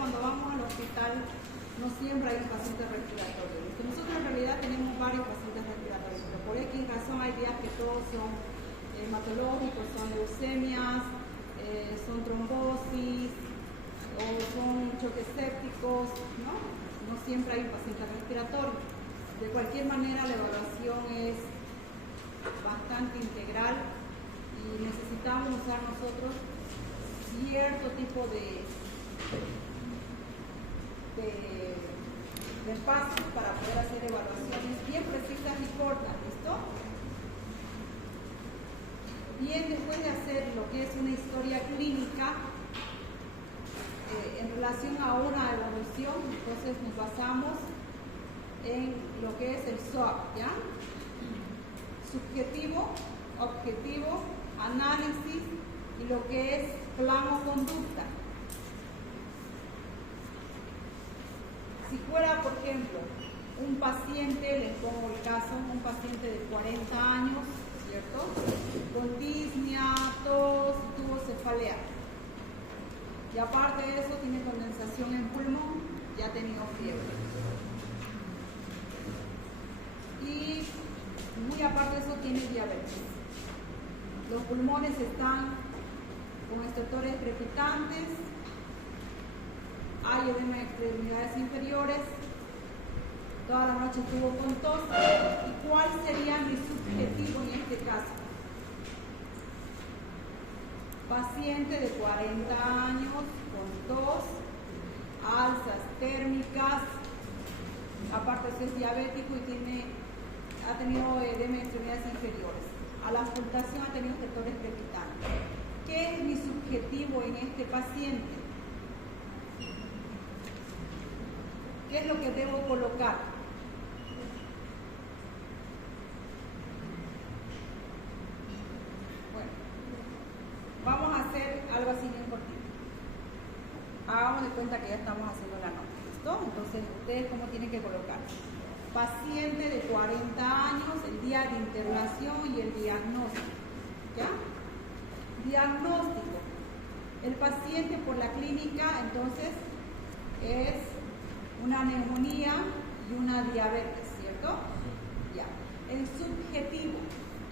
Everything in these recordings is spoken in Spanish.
cuando vamos al hospital no siempre hay un paciente respiratorio. Nosotros en realidad tenemos varios pacientes respiratorios, pero por X razón hay días que todos son hematológicos, son leucemias, son trombosis o son choques sépticos, ¿no? No siempre hay un paciente respiratorio. De cualquier manera la evaluación es bastante integral y necesitamos usar nosotros cierto tipo de pasos para poder hacer evaluaciones bien precisas y cortas, ¿listo? Bien, después de hacer lo que es una historia clínica en relación a una evolución, entonces nos basamos en lo que es el SWOT, ¿ya? Subjetivo, objetivo, análisis y lo que es plan o conducta. Si fuera, por ejemplo, un paciente, les pongo el caso, un paciente de 40 años, ¿cierto? Con disnea, tos, tubo cefalea. Y aparte de eso tiene condensación en pulmón, ya ha tenido fiebre. Y muy aparte de eso tiene diabetes. Los pulmones están con estertores crepitantes, hay edema en extremidades inferiores, toda la noche estuvo con tos. ¿Y cuál sería mi subjetivo en este caso? Paciente de 40 años con tos, alzas térmicas, aparte es diabético y ha tenido edema en extremidades inferiores. A la auscultación ha tenido estertores crepitantes. ¿Qué es mi subjetivo en este paciente? ¿Qué es lo que debo colocar? Bueno, vamos a hacer algo así bien cortito. Hagamos de cuenta que ya estamos haciendo la nota, ¿listo? Entonces, ¿ustedes cómo tienen que colocar? Paciente de 40 años, el día de internación y el diagnóstico, ¿ya? Diagnóstico. El paciente por la clínica, entonces, es una neumonía y una diabetes, ¿cierto? Ya. El subjetivo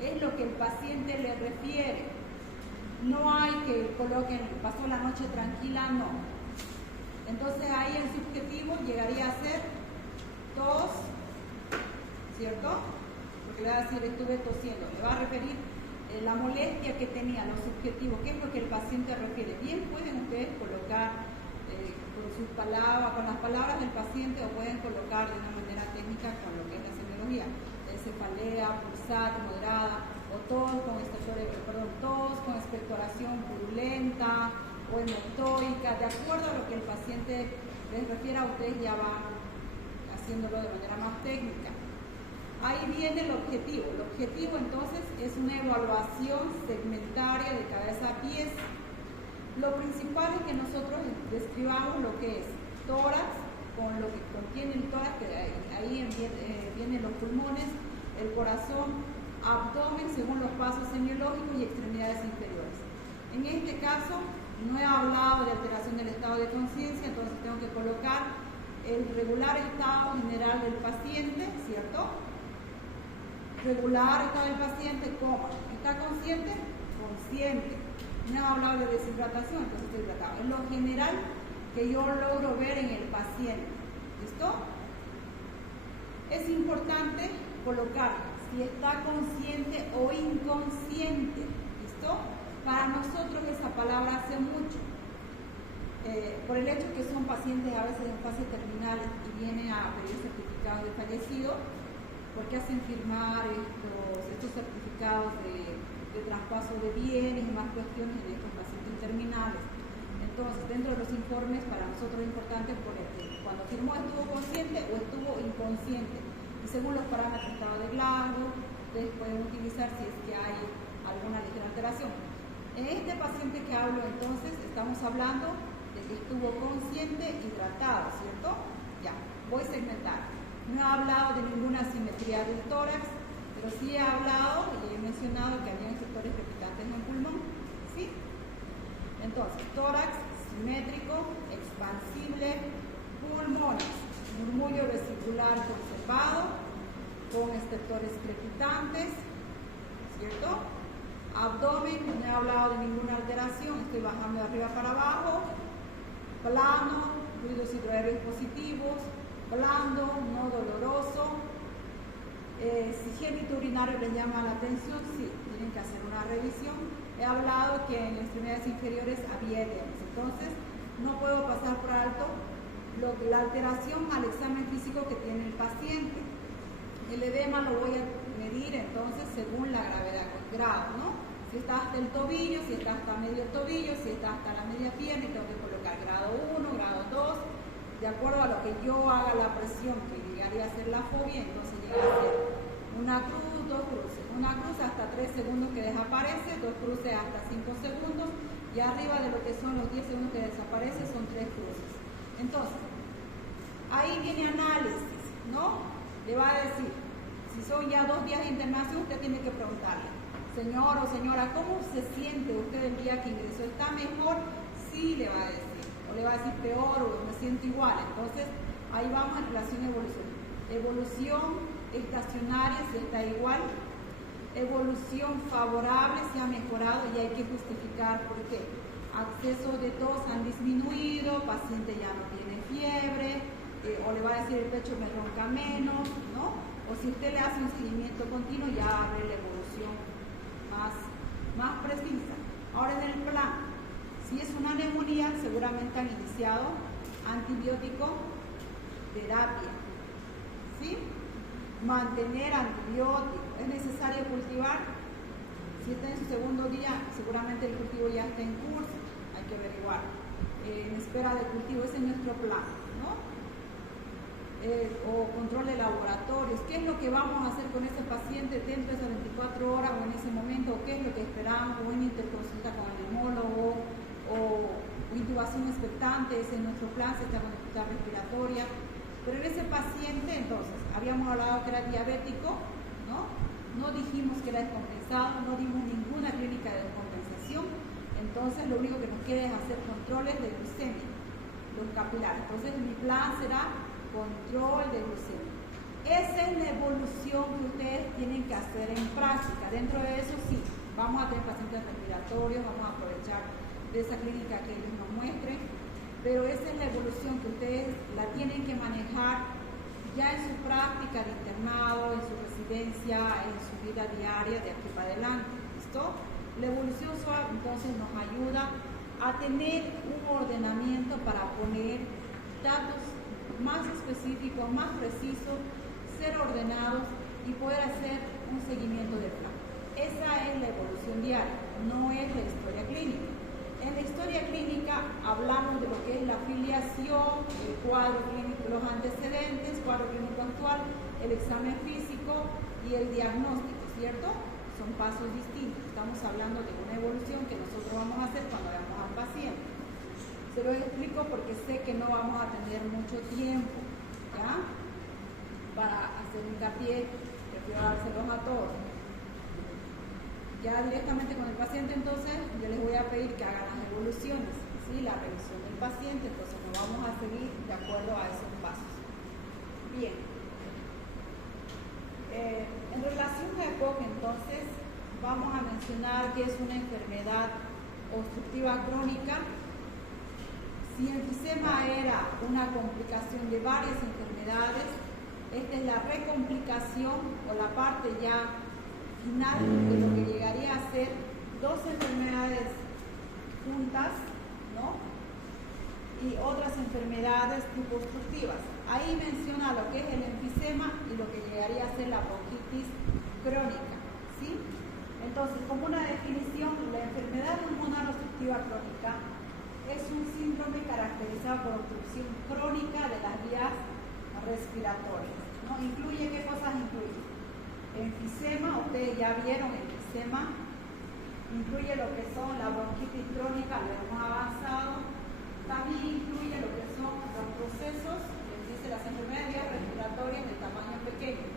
es lo que el paciente le refiere. No hay que coloquen, pasó la noche tranquila, no. Entonces ahí el subjetivo llegaría a ser tos, ¿cierto? Porque le va a decir estuve tosiendo, le va a referir la molestia que tenía, lo subjetivo, qué es lo que el paciente refiere. Bien pueden ustedes colocar con sus palabras, con las palabras del paciente, o pueden colocar de una manera técnica con lo que es la semiología, cefalea, pulsante, moderada, o tos con expectoración purulenta o hematoica, de acuerdo a lo que el paciente les refiera, ustedes ya van haciéndolo de manera más técnica. Ahí viene el objetivo. El objetivo entonces es una evaluación segmentaria de cabeza a pies. Lo principal es que nosotros describamos lo que es tórax, con lo que contiene el tórax, que ahí vienen los pulmones, el corazón, abdomen según los pasos semiológicos y extremidades inferiores. En este caso no he hablado de alteración del estado de conciencia, entonces tengo que colocar el regular estado general del paciente, ¿cierto? Regular estado del paciente, coma. ¿Está consciente? Consciente. No he hablado de deshidratación, entonces estoy hidratado. Es lo general que yo logro ver en el paciente. ¿Listo? Es importante colocar si está consciente o inconsciente. ¿Listo? Para nosotros esa palabra hace mucho. Por el hecho que son pacientes a veces en fase terminal y vienen a pedir certificados de fallecido, porque hacen firmar estos certificados de traspaso de bienes y más cuestiones en estos pacientes terminales. Entonces, dentro de los informes, para nosotros es importante poner cuando firmó estuvo consciente o estuvo inconsciente. Y según los parámetros de estado de Glasgow, ustedes pueden utilizar si es que hay alguna ligera alteración. En este paciente que hablo, entonces, estamos hablando de que estuvo consciente, hidratado, ¿cierto? Ya, voy a segmentar. No he hablado de ninguna asimetría del tórax, pero sí he hablado y he mencionado que había sectores crepitantes en el pulmón, ¿sí? Entonces, tórax simétrico, expansible, auricular conservado, con estertores crepitantes, ¿cierto? Abdomen, no he hablado de ninguna alteración, estoy bajando de arriba para abajo, plano, fluidos hidroaéreos positivos, blando, no doloroso. Si génito urinario les llama la atención, sí, tienen que hacer una revisión. He hablado que en las extremidades inferiores había edemas, entonces no puedo pasar por alto la alteración al examen físico que tiene el paciente. El edema lo voy a medir entonces según la gravedad, grado, ¿no? Si está hasta el tobillo, si está hasta medio tobillo, si está hasta la media pierna, y tengo que colocar grado 1, grado 2, de acuerdo a lo que yo haga la presión, que llegaría a ser la fobia, entonces llega a ser una cruz, dos cruces. Una cruz hasta 3 segundos que desaparece, dos cruces hasta 5 segundos, y arriba de lo que son los 10 segundos que desaparece son 3 cruces. Entonces, ahí viene análisis, ¿no? Le va a decir, si son ya 2 días de internación, usted tiene que preguntarle, señor o señora, ¿cómo se siente usted el día que ingresó? ¿Está mejor? Sí, le va a decir. O le va a decir peor, o me siento igual. Entonces, ahí vamos en relación a evolución. Evolución estacionaria, si está igual. Evolución favorable, si ha mejorado, y hay que justificar por qué. Accesos de tos han disminuido, paciente ya no tiene fiebre, o le va a decir el pecho me ronca menos, ¿no? O si usted le hace un seguimiento continuo, ya abre la evolución más precisa. Ahora en el plan, si es una neumonía, seguramente han iniciado antibiótico terapia, ¿sí? Mantener antibiótico. ¿Es necesario cultivar? Si está en su segundo día, seguramente el cultivo ya está en curso, hay que averiguar. En espera de cultivo, ese es nuestro plan, ¿no? O control de laboratorios. ¿Qué es lo que vamos a hacer con ese paciente dentro de esas 24 horas o en ese momento? ¿Qué es lo que esperamos? O en interconsulta con el neumólogo, o intubación expectante, ese es nuestro plan, se está con dificultad respiratoria. Pero en ese paciente, entonces, habíamos hablado que era diabético, ¿no? No dijimos que era descompensado, no dimos ninguna clínica de descompensación, entonces lo único que nos queda es hacer controles de glucemia, los capilares. Entonces mi plan será control de glucemia. Esa es la evolución que ustedes tienen que hacer en práctica. Dentro de eso sí, vamos a tener pacientes respiratorios, vamos a aprovechar de esa clínica que ellos nos muestren, pero esa es la evolución que ustedes la tienen que manejar ya en su práctica de internado, en su residencia, en su vida diaria de aquí para adelante. ¿Listo? La evolución SWOT entonces nos ayuda a tener un ordenamiento para poner datos más específicos, más precisos, ser ordenados y poder hacer un seguimiento de plan. Esa es la evolución diaria, no es la historia clínica. En la historia clínica hablamos de lo que es la afiliación, el cuadro clínico, los antecedentes, cuadro clínico actual, el examen físico y el diagnóstico, ¿cierto? Son pasos distintos. Estamos hablando de una evolución que nosotros vamos a hacer cuando veamos al paciente. Se lo explico porque sé que no vamos a tener mucho tiempo, ¿ya? Para hacer hincapié, prefiero dárselos a todos. Ya directamente con el paciente, entonces, yo les voy a pedir que hagan las evoluciones, ¿sí? La revisión del paciente, entonces nos vamos a seguir de acuerdo a esos pasos. Bien. En relación a EPOC, entonces, vamos a mencionar que es una enfermedad obstructiva crónica. Si el enfisema era una complicación de varias enfermedades, esta es la recomplicación o la parte ya final de lo que llegaría a ser 2 enfermedades juntas, ¿no? Y otras enfermedades tipo obstructivas. Ahí menciona lo que es el enfisema y lo que llegaría a ser la bronquitis crónica, ¿sí? Entonces, como una definición, la enfermedad pulmonar obstructiva crónica es un síndrome caracterizado por obstrucción crónica de las vías respiratorias, ¿no? ¿Incluye qué cosas incluye? Enfisema, ustedes ya vieron el enfisema, incluye lo que son la bronquitis crónica, lo hemos avanzado, también incluye lo que son los procesos, les dice las enfermedades vías respiratorias de tamaño pequeño.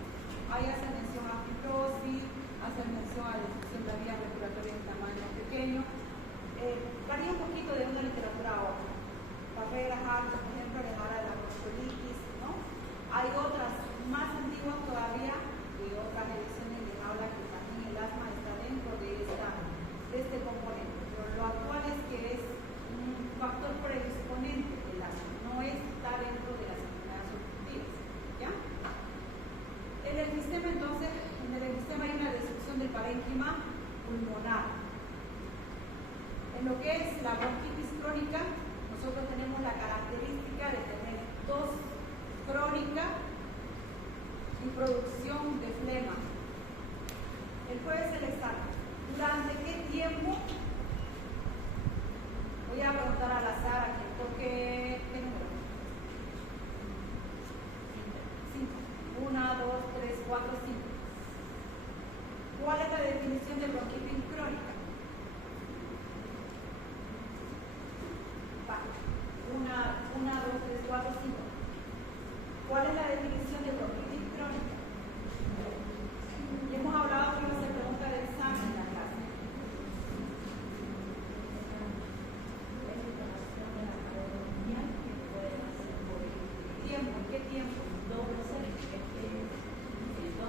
Ahí hace mención a fibrosis, hace mención a la disfunción de la vía respiratoria de tamaño pequeño. Varía un poquito de una literatura a otra. Barreras altas, por ejemplo, les habla de la bronquiolitis, ¿no? Hay otras producción de flema. El jueves el examen. ¿Durante qué tiempo? Voy a preguntar al azar a quien toque. ¿Qué número? 5. 1, 2, 3, 4, 5. ¿Cuál es la definición de bronquitis crónica? 1, 2, 3, 4, 5. ¿Cuál es la definición de bronquitis crónica? Y hemos hablado que iba a ser pregunta de examen en la clase. ¿Tiempo? ¿Qué tiempo? 2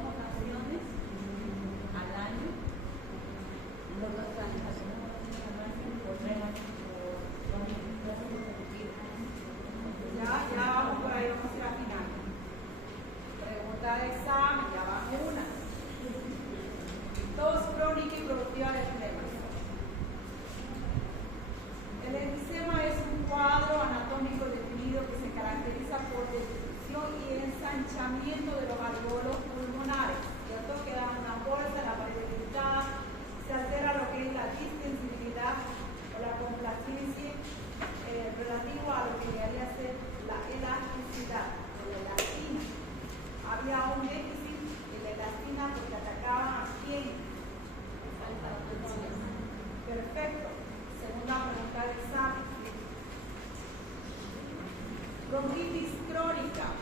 ocasiones al año, por 2 años, por 3 años, por 2 años consecutivos. Ya vamos por ahí, vamos a ir al final. Pregunta de examen, ya va una. Tos crónica y productiva de flema. El enfisema es un cuadro anatómico definido que se caracteriza por destrucción y ensanchamiento de los alveolos pulmonares, ¿cierto? Que dan una bolsa en la pared dental, se altera lo que es la distensibilidad o la complacencia relativo a lo que llegaría a ser la elasticidad o la elastina. Había un déficit de la elastina porque atacaban a quién. Perfecto. Segunda pregunta de examen. Bronquitis crónica.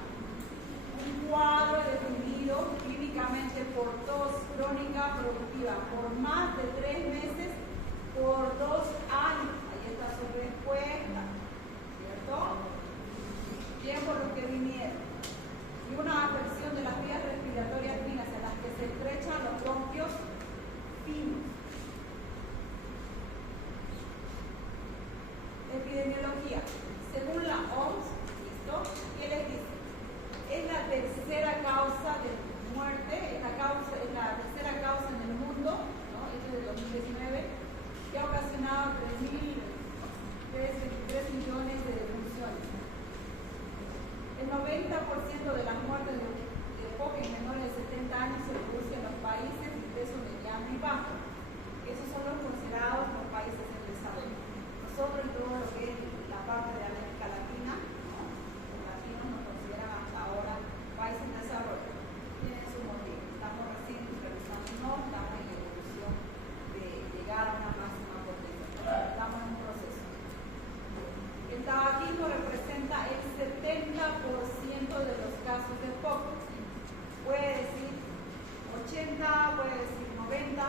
Un cuadro definido clínicamente por tos crónica productiva por más de 3 meses por 2 años. Ahí está su respuesta, ¿cierto? Tiempo los que vinieron. Y una afección de las vías respiratorias finas en las que se estrechan los bronquios finos. Epidemiología. Según la OMS, ¿listo? ¿Qué les dice? Es la tercera causa de muerte, es la tercera causa en el mundo, ¿no? Esto es de 2019, que ha ocasionado 23 millones de defunciones. El 90% de las muertes de jóvenes menores de 70 años se producen en los países de peso mediano y bajo. Esos son los considerados los países en desarrollo. Nosotros en todo lo que es la parte de América Latina, ¿no? Los latinos nos consideran hasta ahora países en desarrollo. Tienen su motivo. Estamos recién realizando, no estamos en evolución de llegar a una máxima potencia. Estamos en un proceso. El tabaquismo representa el 70% de los casos de POC. Puede decir 80, puede decir 90.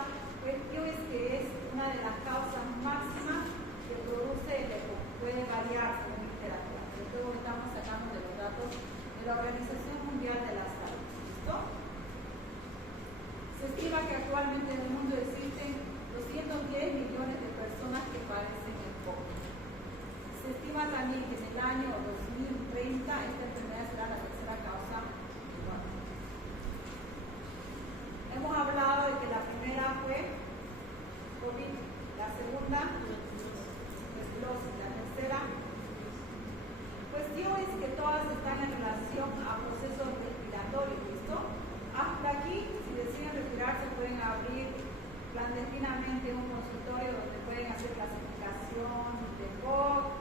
Cuestión es que es una de las causas máximas que produce el EPOC. Puede variar según literatura. Esto es lo que estamos sacando de los datos de la Organización Mundial de la Salud. ¿Listo? Se estima que actualmente en el mundo existen 210 millones de personas que padecen el POC. Se estima también que en el año 2030 esta enfermedad será la tercera causa de muerte. Hemos hablado de que la primera fue COVID, la segunda tuberculosis, la tercera. Cuestión es que todas están en relación a procesos respiratorios, ¿listo? Hasta aquí, si deciden retirarse, pueden abrir clandestinamente un consultorio donde pueden hacer clasificación de POC,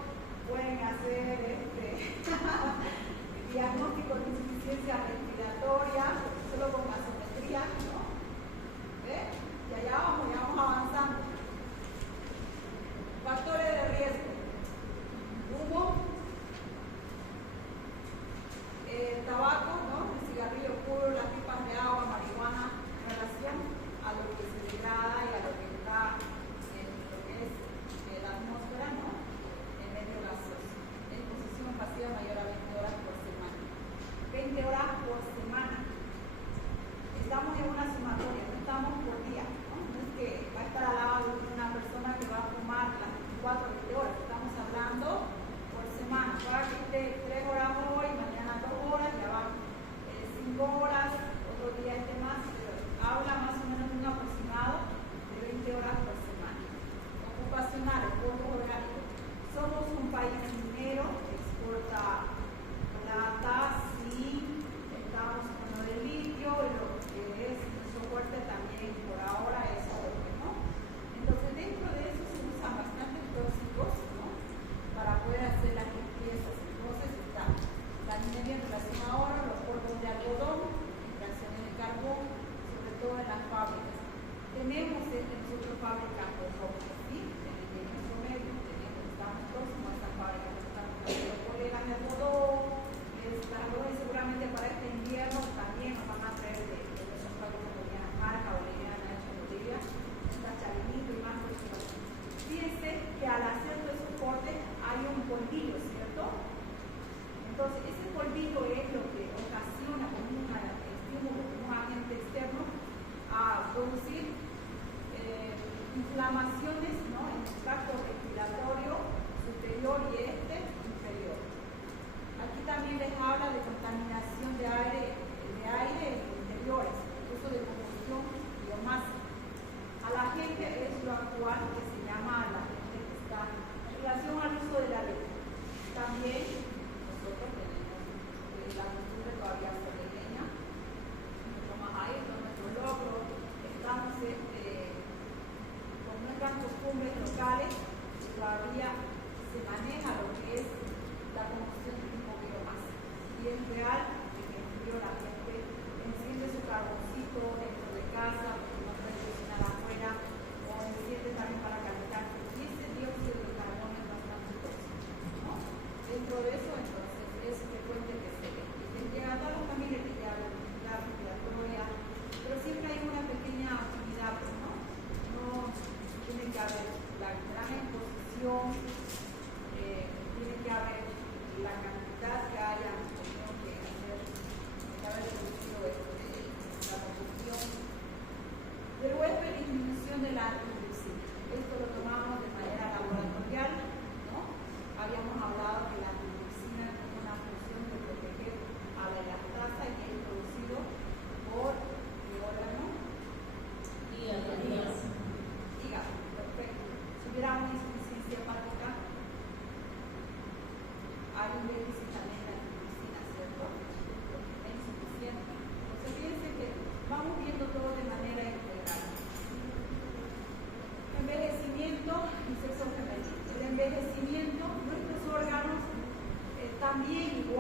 pueden hacer diagnóstico de insuficiencia respiratoria, solo con gasometría, ¿no? Y allá vamos avanzando. Factores de riesgo. Humo, tabaco, ¿no? El cigarrillo puro, las pipas de agua, marihuana, en relación a lo que se degrada y a lo que está en lo que es la atmósfera, ¿no? En medio gaseoso. Es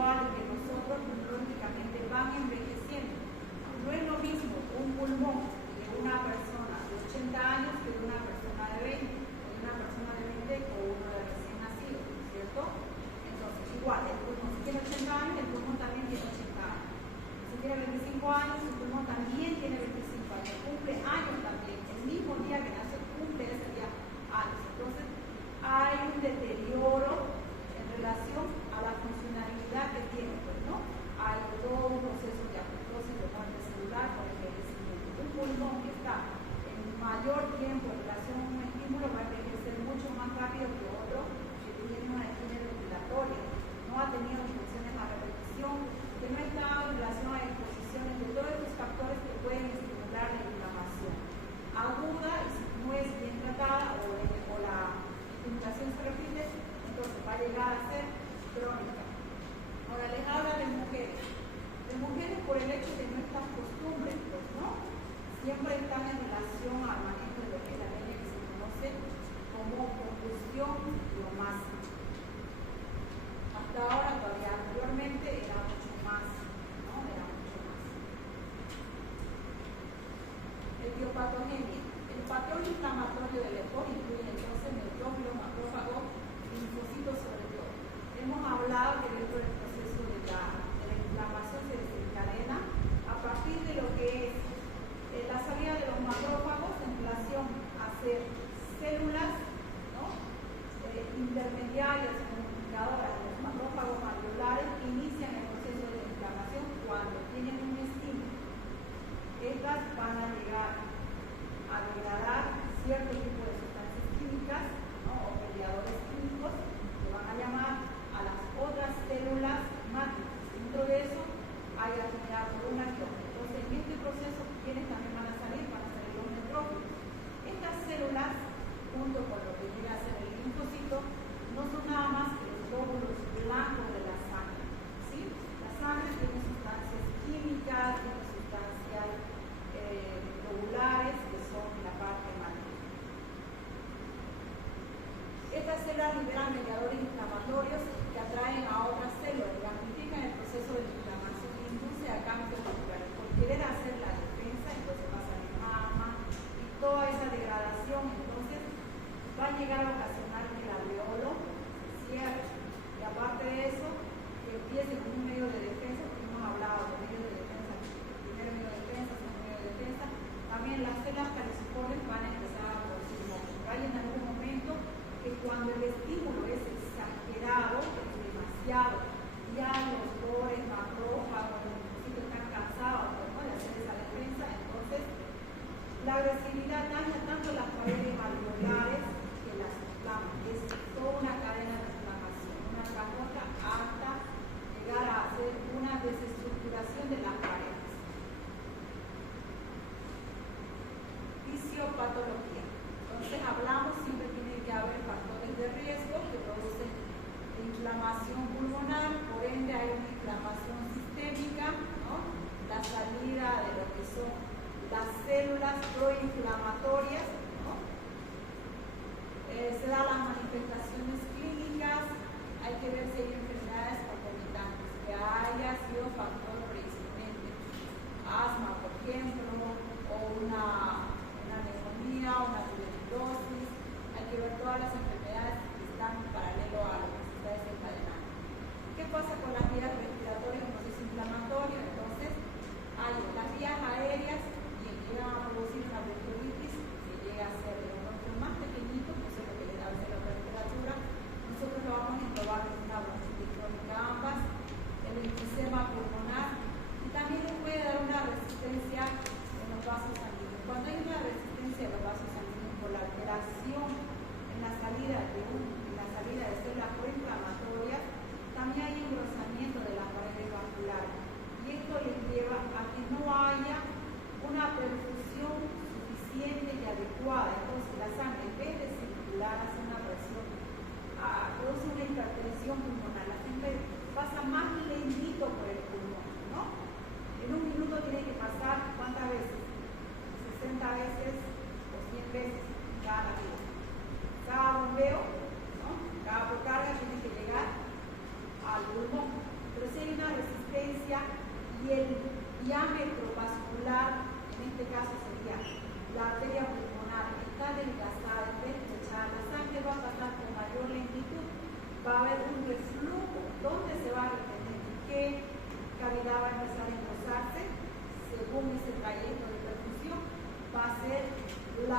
igual que nosotros, lógicamente van envejeciendo. No es lo mismo un pulmón de una persona de 80 años que de una persona de 20, o de una persona de 20 o uno de recién nacido, ¿cierto? Entonces, igual, el pulmón si tiene 80 años, el pulmón también tiene 80 años. Si tiene 25 años, el pulmón también tiene 25 años. Cumple años también. El mismo día que nace, cumple ese día años. Entonces, hay un deterioro en relación a la funcionalidad que tiene, pues, ¿no? Hay todo un proceso de apoptosis de muerte celular por envejecimiento. Un pulmón que está en mayor tiempo en relación a un estímulo va a envejecer mucho más rápido que otro que tiene una higiene respiratoria, no ha tenido infecciones a repetición, que no está en relación a exposiciones de todos estos factores que pueden estimular la inflamación.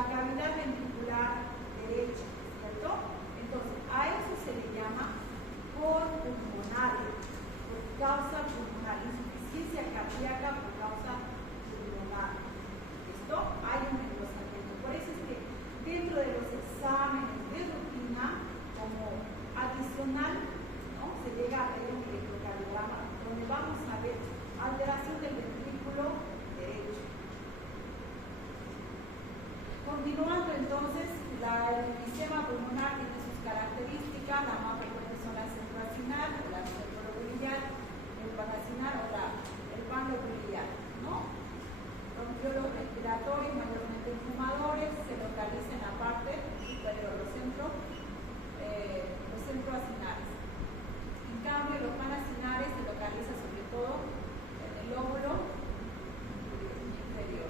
la cavidad ventricular derecha, ¿cierto? Entonces, a eso se le llama por pulmonar, por causa pulmonar, insuficiencia cardíaca por causa pulmonar. ¿Listo? Hay un englosamiento. Por eso es que dentro de los exámenes de rutina, como adicional, ¿no? Se llega a ver un electrocardiograma donde vamos a ver alteración del ventrículo derecho. Continuando entonces, el enfisema pulmonar tiene sus características, la más frecuente son la centroacinar, la centrolobiliar, el panacinar o el panlobiliar, ¿no? Bronquiolos respiratorios, mayormente fumadores, se localiza en la parte superior, los centroacinares. En cambio, los panacinares se localiza sobre todo en el lóbulo inferior.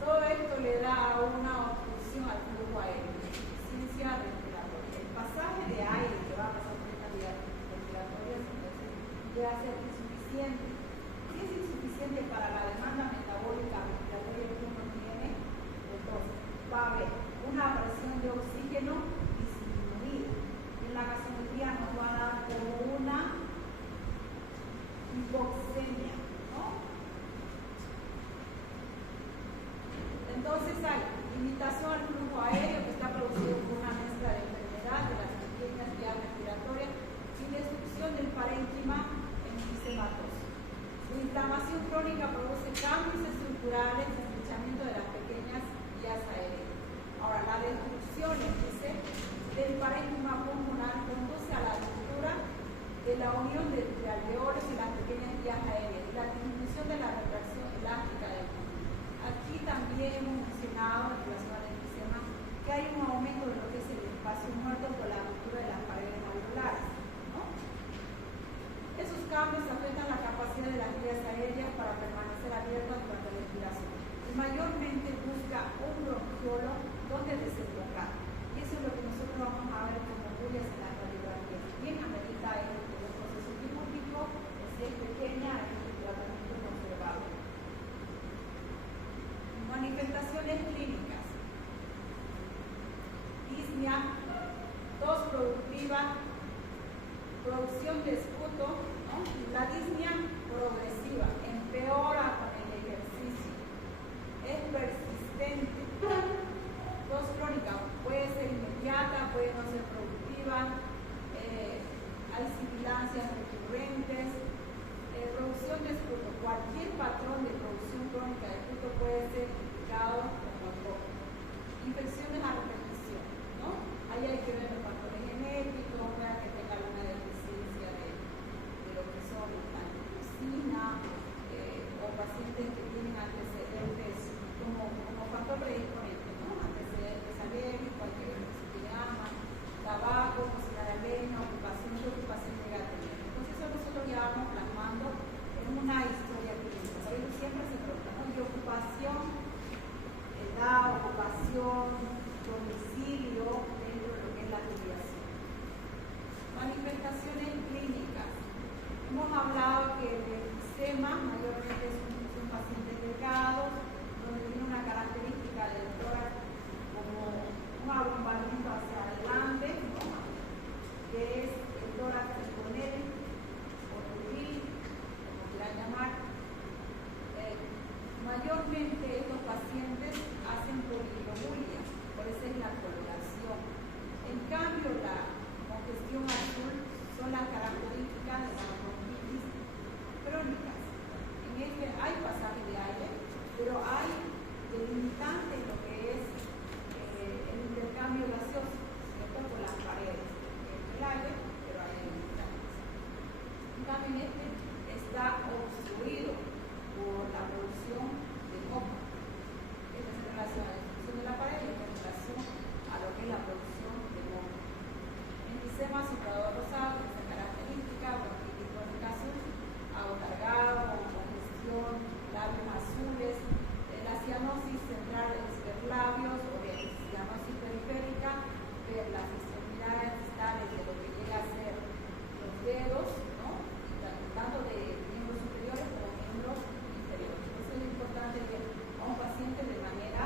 Todo esto le da una obstrucción al flujo aéreo, insuficiencia respiratoria. El pasaje de aire que va a pasar por esta vía respiratoria llega a ser insuficiente. Si es insuficiente para la demanda metabólica respiratoria que uno tiene, entonces va a haber una presión de oxígeno disminuida. En la gasometría nos va a dar como una hipoxemia, ¿no? Entonces hay limitación al flujo aéreo que está producido por una mezcla de enfermedad de las pequeñas vías respiratorias y destrucción del parénquima enfisемatoso. La inflamación crónica produce cambios estructurales y estrechamiento de las pequeñas vías aéreas. Ahora, la destrucción del parénquima pulmonar conduce a la ruptura de la unión de alveolos y las pequeñas vías aéreas y la disminución de la retracción elástica del pulmón. Aquí también hemos mencionado en relación al enfisema que hay un aumento de lo que es el espacio muerto por la ruptura de las paredes alveolares, ¿no? Esos cambios afectan la capacidad de las vías aéreas para permanecer abiertas durante la respiración. Y mayormente busca un bronquiolo donde desembocar. Y eso es lo que nosotros vamos a ver como bullas en la radiografía. Bien, amerita el proceso quirúrgico, si es pequeña, el tratamiento conservado. Manifestaciones clínicas: disnea, tos productiva, producción de esputo, ¿no? La disnea progresiva empeora con el ejercicio, es persistente. Tos crónica puede ser inmediata, puede no ser productiva, hay sibilancias recurrentes, producción de esputo. Cualquier patrón de producción crónica de esputo puede ser indicado como alcohol. Infecciones a repetición, ¿no? Ahí hay que ver los factores genéticos, para que tenga alguna deficiencia de lo que son la antimucina, o pacientes que tienen antecedentes como factor predisponente, ¿no? Antecedentes alérgicos, hay que ver si tiene asma, tabaco, cocina de leña, ocupación negativa. Entonces eso nosotros ya vamos plasmando en una historia clínica. Por eso siempre se trata, ¿no? Y ocupación, edad, ocupación, domicilio, dentro de lo que es la afiliación. Manifestaciones clínicas. Hemos hablado que el enfisema mayormente son pacientes delgados, donde tiene una característica del tórax como un abombamiento hacia adelante, ¿no? Que es el tórax exponente o tubil, como quieran llamar. Mayormente estos pacientes hacen poliglobulia, por eso es la coloración. En cambio, la congestión azul son las características de las bronquitis crónicas. En este hay pasaje de aire, pero hay delimitante en lo que es el intercambio gaseoso, ¿cierto? Por las paredes. El aire, pero hay delimitantes. En cambio, en este está obstruido por la producción de moco. Esta es en relación a la destrucción de la pared y en relación a lo que es la producción de moco. Enfisema suprador rosado, esta característica, bronquitis crónica azul, ahogargado, congestión, labios azules, la cianosis central de los labios o de cianosis periférica, ver las extremidades distales de lo que llega a ser los dedos, ¿no? Tanto de miembros superiores como miembros inferiores. Por eso es importante ver a un paciente de manera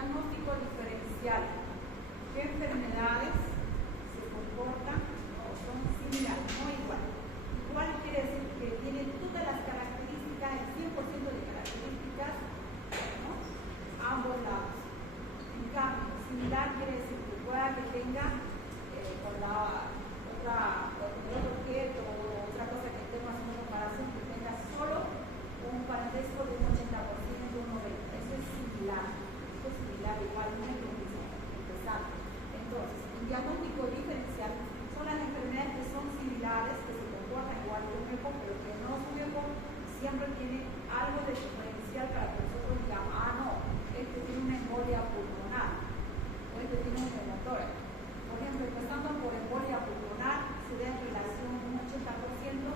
diagnóstico diferencial. ¿Qué enfermedades se comportan o son similares, no igual? Igual quiere decir que tienen todas las características, el 100% de características, ¿no? Ambos lados. En cambio, similar quiere decir que pueda que tenga con la otro objeto o otra cosa que estemos haciendo comparación, que tenga solo un parentesco de un 80%, de un 90%. Eso es similar. Esto es similar, igualmente empezando. Entonces, el diagnóstico diferencial son las enfermedades que son similares, que se comportan igual que un EPO, pero que no es un EPO, siempre tiene algo de diferencial para que nosotros digamos, ah, no, este tiene una embolia pulmonar, o este tiene un neumotórax. Por ejemplo, empezando por embolia pulmonar, se da en relación un 80%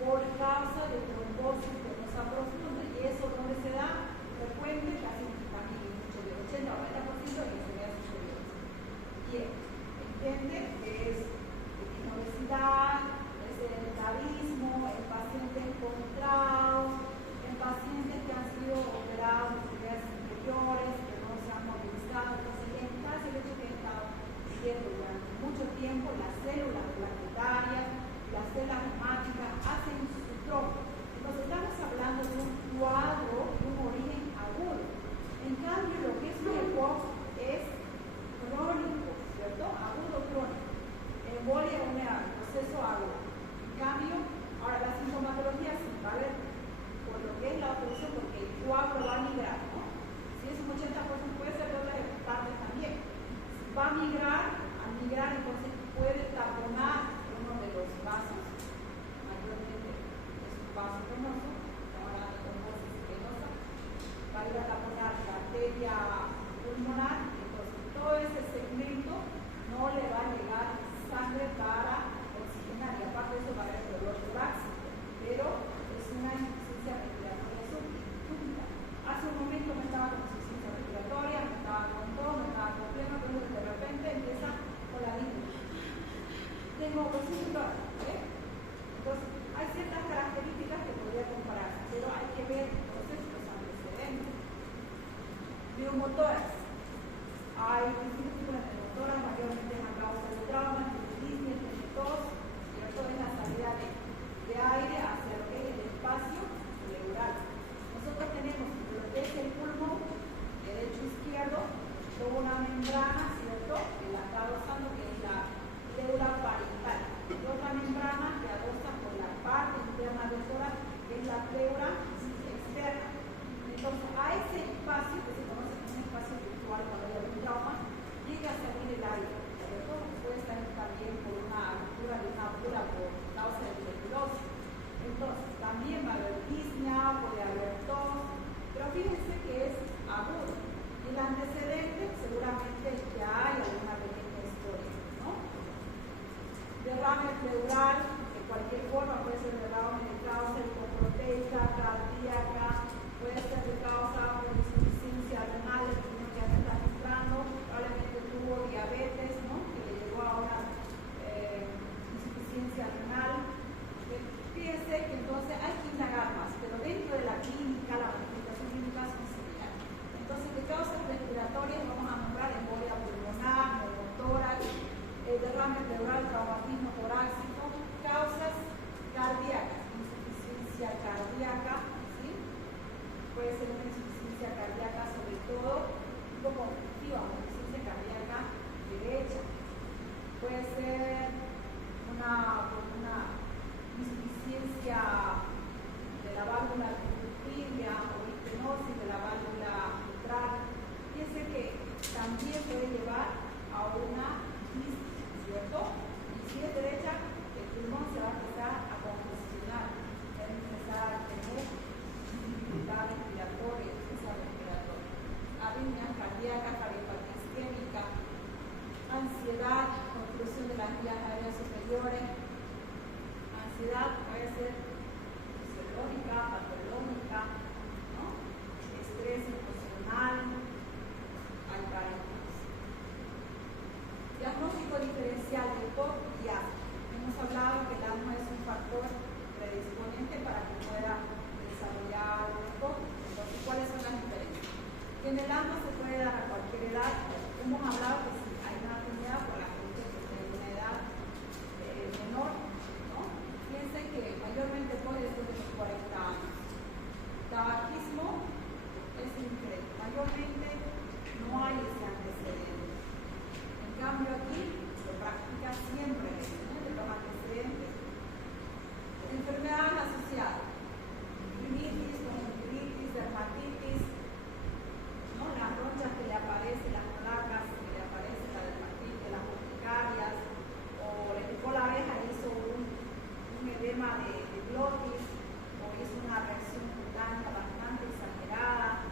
por causa de trombosis venosa profunda. ¿Y eso dónde se da? Frecuente, casi también mucho de 80 o 90% en enfermedades superiores. Bien, entiende que es obesidad, es sedentarismo, en pacientes con trauma, en pacientes que han sido operados de enfermedades inferiores, que no se han movilizado. Entonces, en caso de hecho que he estado viendo durante mucho tiempo, las células plaquetarias, las células hemáticas hacen su trombo. Entonces, estamos hablando de un cuadro de un origen agudo. En cambio, lo que es un EPOC es crónico, ¿cierto? Agudo crónico. Embolia es un proceso agudo. En cambio, ahora la sintomatología sí va a ver por lo que es la obstrucción, porque el cuadro va a migrar, ¿no? Si es un 80%, puede ser de otras partes también. Si va a migrar, al migrar entonces puede taponar uno de los vasos, mayormente es un vaso venoso, estamos hablando de trombosis venosa, va a ir a taponar la arteria pulmonar, entonces todo ese segmento no le va a llegar sangre para oxigenar, y aparte de eso va a haber dolor torácico, pero es una insuficiencia respiratoria súbita. Hace un momento me estaba con insuficiencia respiratoria, me estaba con todo, me estaba con pleno, pero de repente empieza con la disney. Tengo opositor, Entonces, hay ciertas características que podría compararse, pero hay que ver entonces los antecedentes. Neumotórax. Hay distintos tipos de neumotórax, mayormente es a causa de trauma, disney, tos, ¿cierto? Es la salida de aire hacia lo que es el espacio pleural. Nosotros tenemos lo que es el pulmón, derecho e izquierdo, luego una membrana, ¿cierto? Que la está adosando, que es la pleura parietal. Y otra membrana que adosa por la parte interna del tórax, que es la pleura externa. Entonces, a ese espacio, que se conoce como un espacio virtual cuando hay algún trauma, llega a salir el aire. De tabaquismo es increíble. Mayormente no hay ese antecedente. En cambio aquí se practica siempre de los antecedentes. Enfermedades asociadas. Rinitis, conjuntivitis, dermatitis, ¿no? Las ronchas que le aparecen, las placas que le aparecen, la dermatitis, las urticarias, o le picó la abeja y hizo un edema de glotis, o hizo una reacción cutánea bastante exagerada,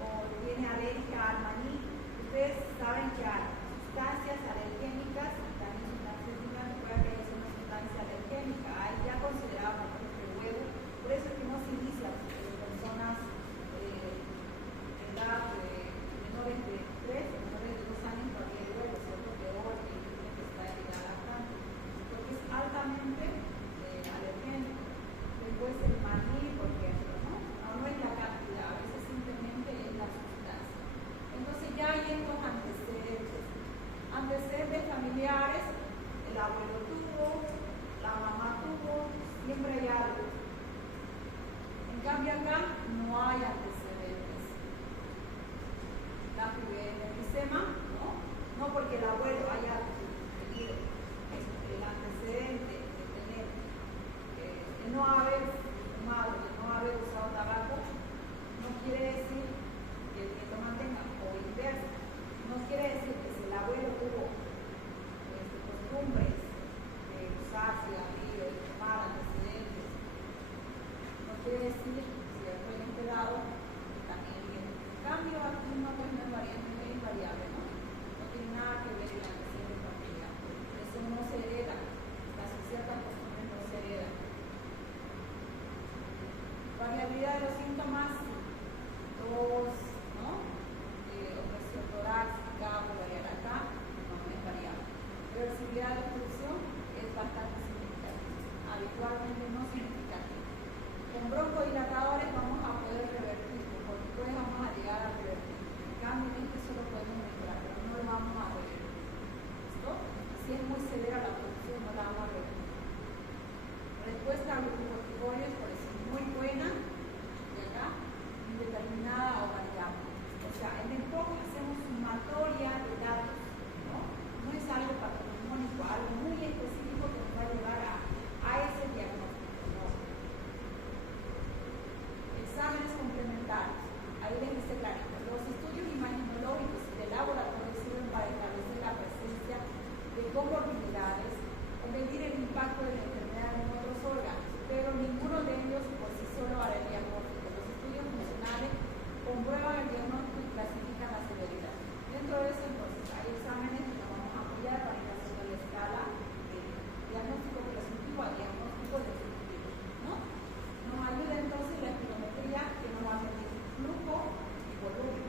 o tiene alergia al maní. Ustedes saben que hay sustancias alergénicas, también sustancias que puede que haya una sustancia alergénica, hay ya considerado por ejemplo el huevo, por eso es que no se inicia en personas de edad menores de 3 o menores de 2 años por el huevo, ¿cierto? Peor que gente que está en edad lactante, porque es altamente alergénico. Después el maní, por ejemplo, no es la cantidad, a veces simplemente es la sustancia. Entonces ya hay estos antecedentes familiares, el abuelo tuvo, la mamá tuvo, siempre hay algo. En cambio acá no hay antecedentes. La enfisema, no porque el abuelo haya tenido el antecedente de tener, de no haber fumado, de no haber usado tabaco, no quiere decir que el nieto mantenga, o inversa. No quiere decir que si el abuelo tuvo costumbres de usar cigarrillo, de fumar, antecedentes, no quiere decir si él fue enterado también el nieto. En cambio aquí no es variante, es invariable, ¿no? No tiene nada que ver el antecedente familiar. Eso no se hereda, las ciertas costumbres no se heredan. Variabilidad de los síntomas, tos, ¿no? Opresión torácica, variar acá, no es variable. Reversibilidad de la obstrucción es bastante significativa, habitualmente no significativa. Con broncodilatadores vamos a poder revertir, con corticoides vamos a llegar a revertir. En cambio, en este solo podemos mejorar, pero no lo vamos a revertir. ¿Listo? Si es muy severa la obstrucción, no la vamos a revertir. Respuesta a glucocorticoides, por eso es muy buena, y acá, indeterminada o variable. O sea, en el POC hacemos sumatoria de datos, ¿no? No es algo patognomónico, algo muy específico que nos va a llevar a ese diagnóstico, ¿no? Exámenes complementarios. Ahí les dice clarito. Los estudios imaginológicos y de laboratorio sirven para establecer la presencia de comorbilidades o medir el impacto de la enfermedad en otros órganos, pero ninguno de ellos por sí solo hará el diagnóstico. Los estudios funcionales comprueban el diagnóstico y clasifican la severidad. Dentro de eso, entonces, hay exámenes que nos vamos a apoyar para ir haciendo la escala de diagnóstico presuntivo a diagnóstico definitivo, ¿no? Nos ayuda entonces la espirometría, que nos va a medir flujo y volumen.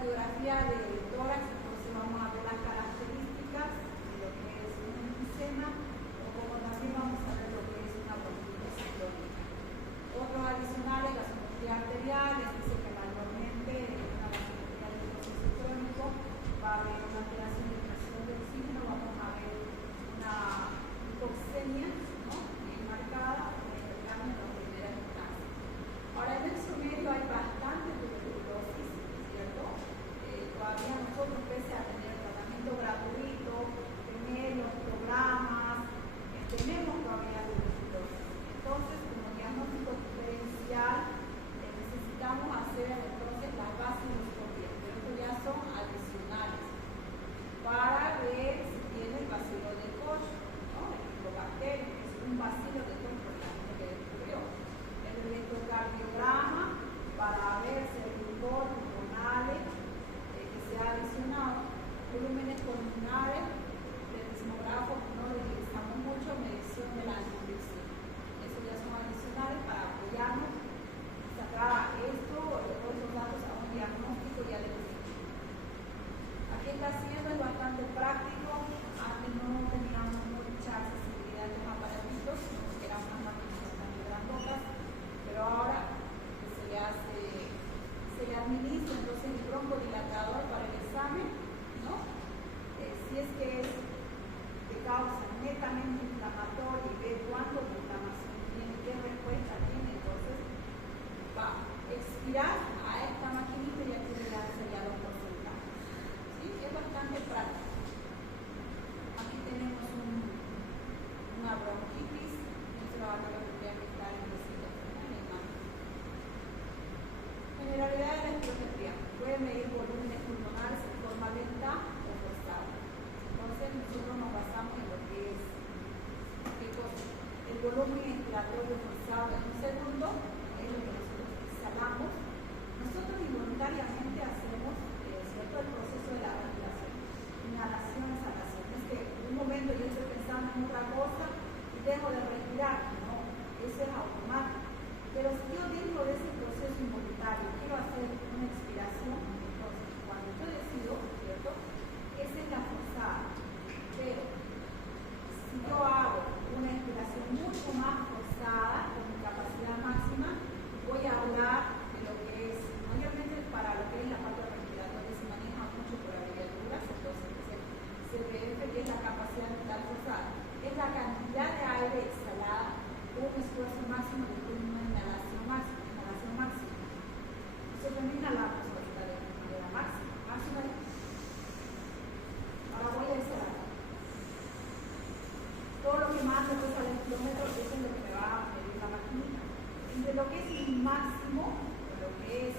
radiografía de tórax, entonces vamos a ver las características de lo que es un enfisema, o como también vamos a ver lo que es una bronquitis crónica. Otros adicionales, gasometría arterial, dice que mayormente en una gasometría de proceso crónico va a haber una alteración de presión de oxígeno, vamos a ver una hipoxemia, ¿no?, bien marcada, en el cambio en la primera instancia. Ahora, en el sumerio hay bastante tuberculosis, ¿cierto? Todavía nosotros, pese a tener tratamiento gratuito, tener los programas, tenemos todavía tuberculosis. Entonces, como diagnóstico diferencial, necesitamos hacer entonces las baciloscopias, pero esto ya son adicionales, para ver si tiene el bacilo de Koch, ¿no?, el Helicobacter, que es un bacilo de Koch, por la gente que descubrió. El electrocardiograma, para ver si el glucón pulmonales que se ha adicionado, volúmenes pulmonares, del sismógrafo no lo utilizamos mucho, medición de la nutrición. Eso ya son adicionales para apoyarnos, sacar esto o todos los datos a un diagnóstico ya definitivo. Aquí está haciendo, es bastante práctico. Antes no teníamos mucha accesibilidad a los aparatitos, porque eran unas máquinas bastante grandotas, pero ahora se le administra entonces el broncodilatador para el examen, ¿no? Si es que es de causa netamente inflamatoria y ve cuánto de inflamación tiene, qué respuesta tiene, entonces va a expirar a esta maquinita y aquí le dan ya los porcentajes. ¿Sí? Es bastante práctico. Aquí tenemos una bronquitis, entonces la vacuna tendría que estar en mesita. Generalidad de la espirometría. Puede medir volúmenes pulmonares en forma lenta o forzada. Entonces nosotros nos basamos en lo que es el volumen inspiratorio forzado en un segundo, es lo que nosotros exhalamos. Nosotros involuntariamente hacemos ¿cierto?, el proceso de la respiración. Inhalación, exhalación. Es que en un momento yo estoy pensando en otra cosa y dejo de respirar. No, eso es automático. Pero si yo dentro de ese proceso involuntario quiero hacer una expiración, entonces cuando yo decido, ¿cierto?, esa es la forzada. Pero si yo hago una expiración mucho más forzada, con mi capacidad máxima, voy a hablar de lo que es, mayormente para lo que es la parte respiratoria, se maneja mucho por abreviaturas, entonces CPF, que es la capacidad vital forzada, es la cantidad de aire exhalada con un esfuerzo máximo de una inhalación máxima. Nosotros no inhalamos ahorita de manera máxima. Ahora voy a exhalar. Todo lo que más después al kilómetro, eso es lo que me va a medir la maquinita. Entre lo que es el máximo, lo que es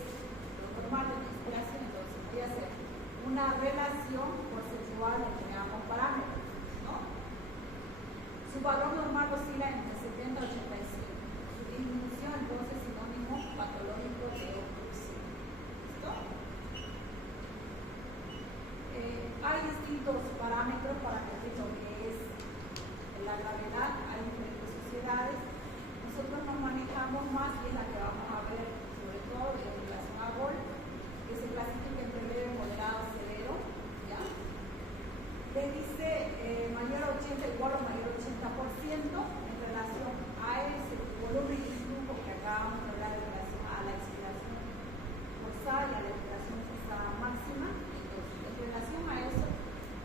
lo normal de la inspiración, entonces voy a hacer una relación porcentual entre ambos parámetros, ¿no? Su valor normal oscila entre 70 y 85. Su disminución, entonces, sinónimo patológico de obstrucción. ¿Listo? Hay distintos parámetros para medir lo que es la gravedad. Hay diferentes sociedades. Nosotros nos manejamos más, y es la que vamos a ver, sobre todo en relación a GOL, que se clasifica entre leve, moderado, severo. ¿Ya? Le dice mayor a 80 igual o mayor a 80% en relación a ese volumen y flujo que acabamos de hablar en relación a la expiración forzada y a la expiración forzada máxima. Entonces, en relación a eso,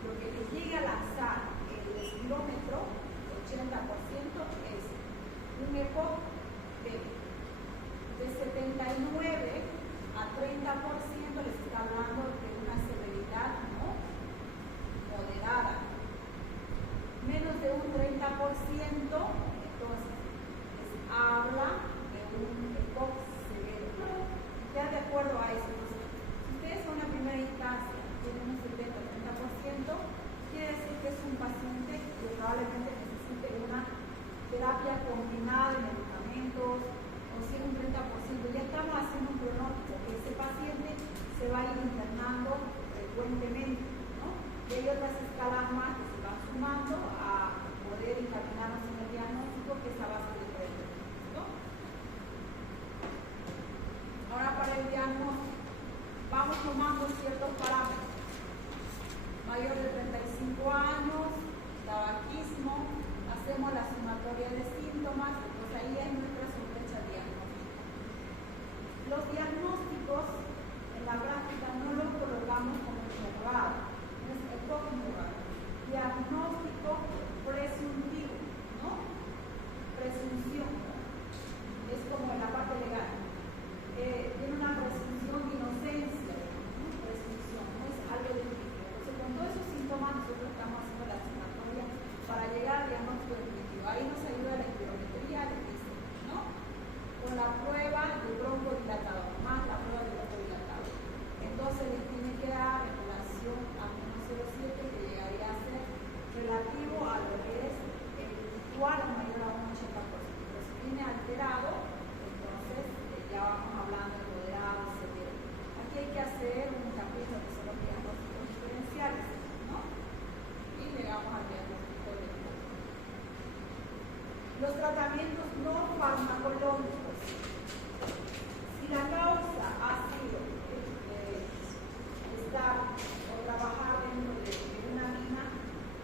lo que le llega a lanzar el espirómetro, 80%, es un EPOC de 79 a 30%, les está hablando de una severidad, ¿no?, moderada. Menos de un 30%, entonces les habla de un EPOC severo. Ya de acuerdo a eso, entonces, si ustedes son una primera instancia, tienen un 70-30%, quiere decir que es un paciente que probablemente necesite una terapia combinada de medicamentos, o si es un 30%, ya estamos haciendo un pronóstico que ese paciente se va vamos tomando ciertos parámetros. Mayor de 35 años, tabaquismo, hacemos la sumatoria de síntomas, pues ahí es nuestra sospecha diagnóstica. Los diagnósticos en la práctica no los colocamos como interrogado, es equivocado. Diagnóstico presuntivo, ¿no? Presunción, es como en la parte legal. Tiene una presunción de inocencia, ¿no? Presunción, no es algo definitivo. Entonces, con todos esos síntomas, nosotros estamos haciendo la sumatoria para llegar al diagnóstico definitivo. Ahí nos ayuda la espirometría, ¿no? Con la prueba de broncodilatador, más la prueba de broncodilatador. Entonces, les tiene que dar en relación a 1,07, que llegaría a ser relativo a lo que es el igual o mayor a un 80%. Pero si viene alterado, entonces ya vamos hablando de moderado, severo. Aquí hay que hacer un capítulo que son los diagnósticos diferenciales, ¿no? Y llegamos al diagnóstico de los tratamientos no farmacológicos. Si la causa ha sido estar o trabajar dentro de una mina,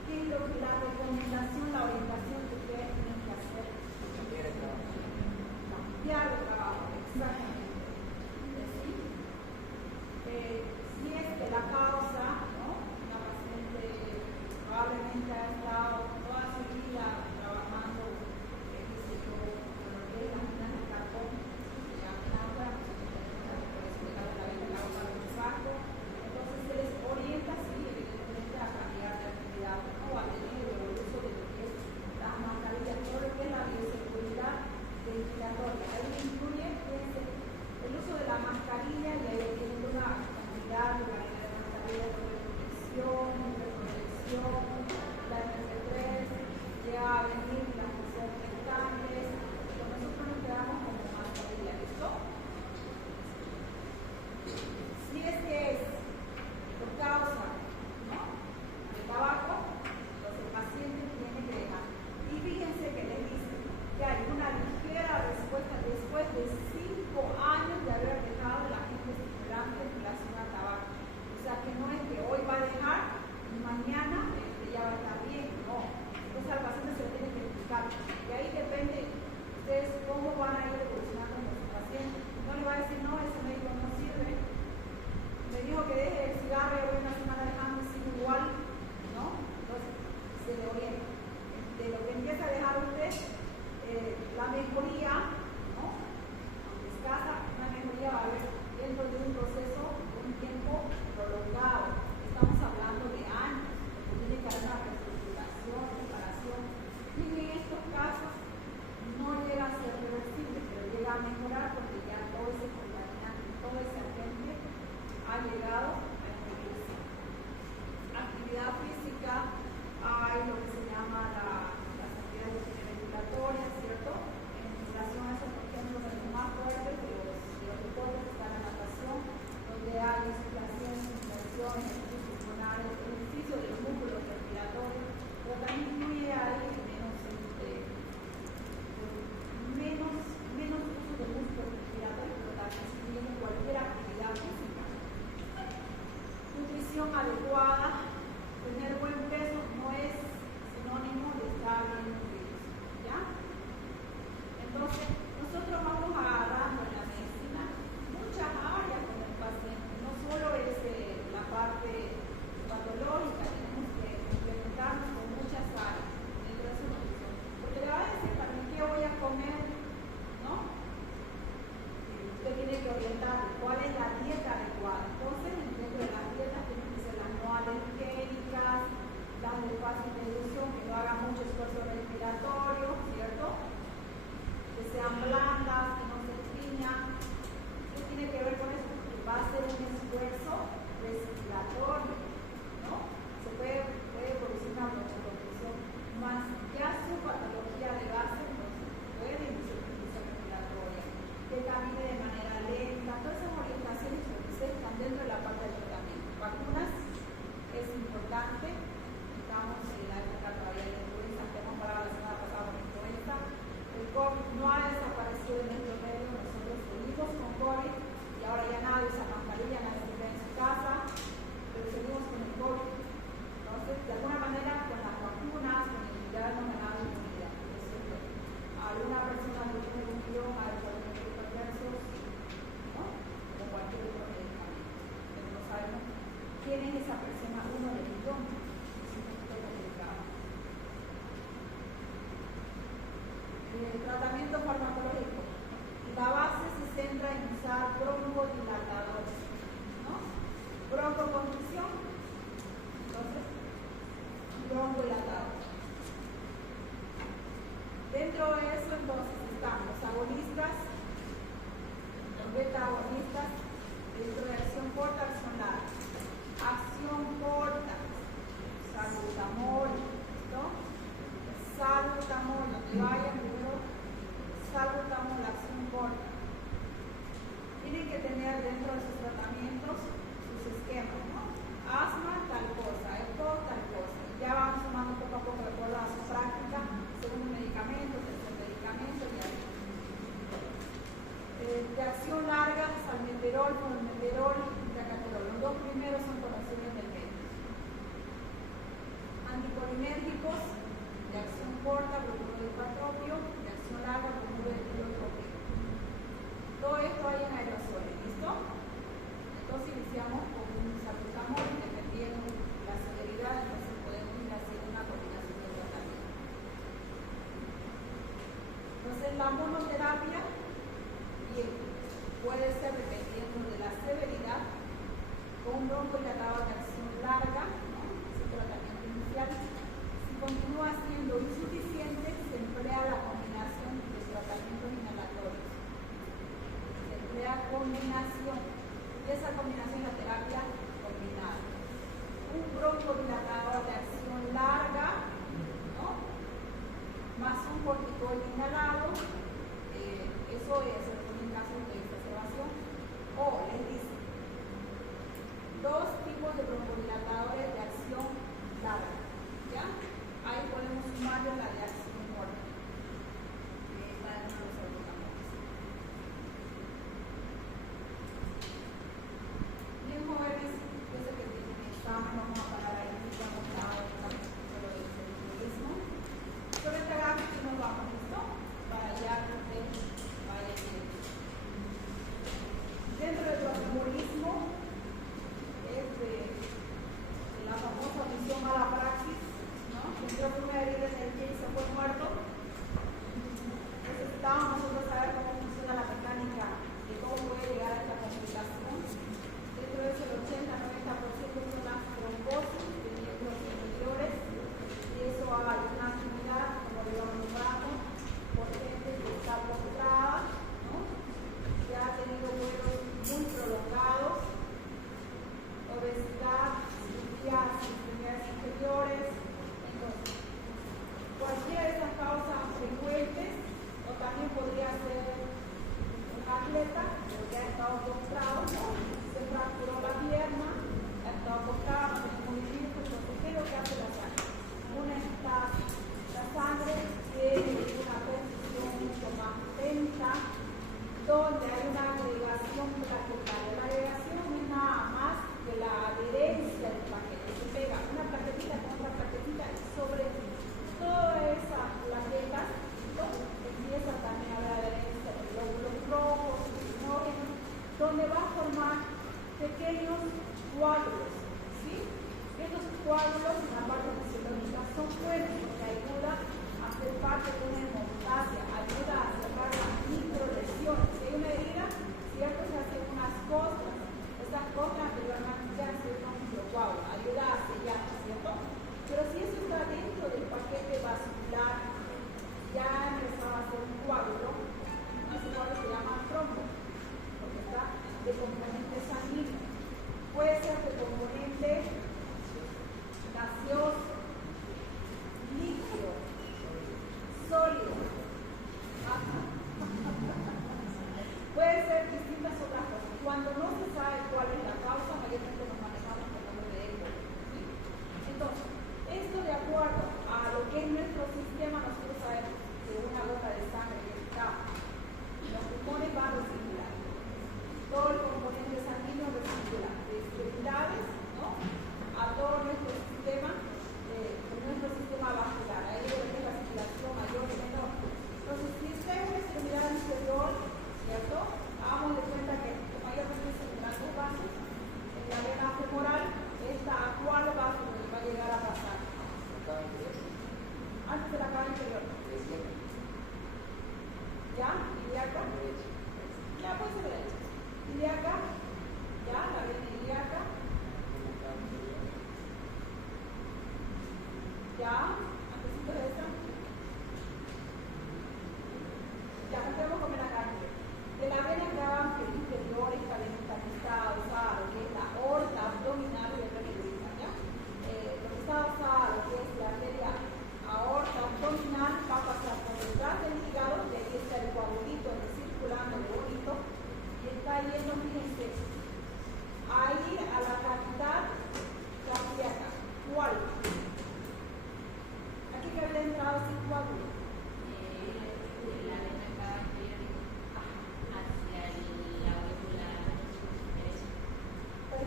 ¿qué es lo que la recomendación, la orientación que ustedes tienen que hacer? Cambiar de trabajo, exactamente. Es decir, si es que la causa, ¿no? Una paciente probablemente ha estado toda su vida trabajando con lo que es las minas de carbón, que ya agua, por eso de la causa del impacto. Entonces se les orienta, sí, evidentemente, a cambiar de actividad, ¿no? O a tener el uso de lo que es las mascarillas, todo lo que es la bioseguridad ventilatoria. Ahí incluye el uso de la mascarilla, y ahí tiene una cantidad de variedad de mascarillas de protección, la MP3, llega a venir las que son rectantes. Nosotros nos quedamos como mascarilla, ¿listo? Si es que es por causa, ¿no?, de tabaco, entonces el paciente tiene que dejar. Y fíjense que les dice que hay una ligera respuesta después de 5 años de haber dejado el agente estimulante en relación al tabaco. O sea que no es que hoy va a dejar y mañana ya va a estar bien, no. Entonces al paciente se lo tiene que explicar. Y ahí depende ustedes cómo van a ir evolucionando con su paciente. No le va a decir, no, ese médico no sirve. Me dijo que deje el cigarro y voy una semana dejando y sigue igual, ¿no? Entonces se le orienta. De lo que empieza a dejar usted, la mejoría, ¿no?, aunque escasa, una mejoría va a haber dentro de un proceso de un tiempo prolongado. Estamos hablando de años, porque tiene que haber una reestructuración, reparación. Y en estos casos no llega a ser reversible, pero llega a mejorar porque ya todo ese contaminante, todo ese agente ha llegado a extinguirse. Actividad física, hay lo que se llama las actividades ventilatorias, ¿cierto? En relación a eso, por ejemplo, los más fuertes de los deportes está la natación, donde hay insulación, inmersión, ejercicios pulmonares, ejercicio de los músculos respiratorios, pero también incluye ahí menos uso de músculos respiratorios, pero también se incluye cualquier actividad física. ¿Quién es esa persona? Uno de millón. Es un poquito complicado. Tratamiento farmacológico. La base se centra en usar broncodilatadores, ¿no? Broncoconstricción, entonces, broncodilatador. Dentro de eso, entonces, están los agonistas, los beta-agonistas, dentro de acción corta, acción larga. Acción corta, salbutamol, ¿no? Salbutamol, no te vayan, primero, salbutamol, acción corta. Tienen que tener dentro de sus tratamientos sus esquemas, ¿no? Asma, tal cosa, esto, tal cosa. Ya van sumando poco a poco de acuerdo a su práctica, segundo medicamento, tercer medicamento, y así. De acción larga, salmeterol, formoterol y tracaterol. Los dos primeros son conocidos del médico. Anticolinérgicos, de acción corta, bromuro de patropio, de acción larga, bromuro de tilotropio. Todo esto hay en aerosoles, ¿listo? Entonces iniciamos con un salbutamol, dependiendo de la severidad, entonces podemos ir haciendo una combinación de tratamiento. Entonces la monoterapia, bien, puede ser dependiendo de la severidad, con un broncodilatador de acción larga, ¿no? Ese tratamiento inicial. Si continúa siendo insuficiente, se emplea la combinación de tratamientos inhalatorios. Se emplea combinación, y esa combinación es la terapia combinada. Un broncodilatador de acción larga, ¿no? Más un corticoide inhalado,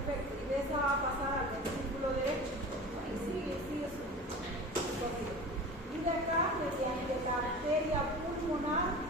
Perfecto. Y de esa va a pasar al vestíbulo derecho. ¿No? Y sigue su recorrido. Y de acá, desde la arteria pulmonar